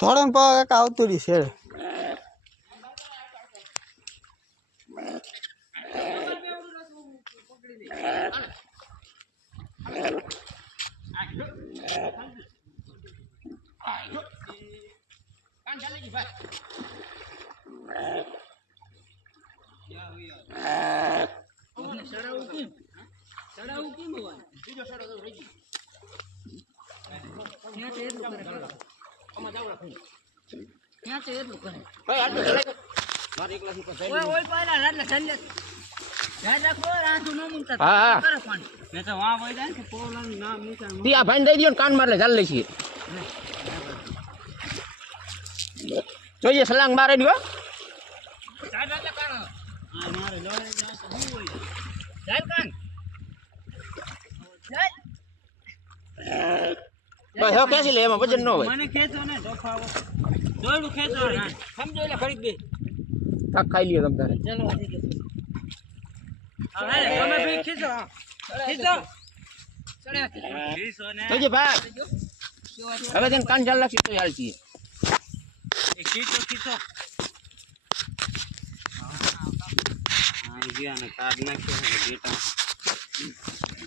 થોડોન પાવ એક આવતું રહી છે Yeah, we are. ક્યાં છે એટલું કરે. ભાઈ આટલું ચલાય મારે એકલા થી કોઈ ઓય ઓય પાયલા રાતલે સંજે યાદ રાખો આંખું ન મૂકતા. હા, હા. કરે પાણી. મેં તો વાં વઈ જાય ને પોલાનું નામ નીકળ તી આ ભાઈને દઈ દો ને કાન માર ચાલ લઈશી જોઈએ સલાંગ મારે ની ચાલ રાતલે કાણ. આ મારે લોહે જાય તો હું હોય? ચાલ કાણ ચાલ ભાઈ હે કેસી લે? એમાં વજન ન હોય. મને ખેંચો ને ઢોફાવો દોડું ખેંચો સમજો એટલે ખરીદ બે. થાક ખાઈ લ્યો તમ તારે. ચાલો હવે તમે ભી ખેંચો હા. ખેંચો. ખેંચો ભાઈ હવે તેને કાન ચાલ લાગશે તો હાલ છીએ. ખીચો ખીચો. હા ગયા ને કાર્ડ નાખ્યો બેટા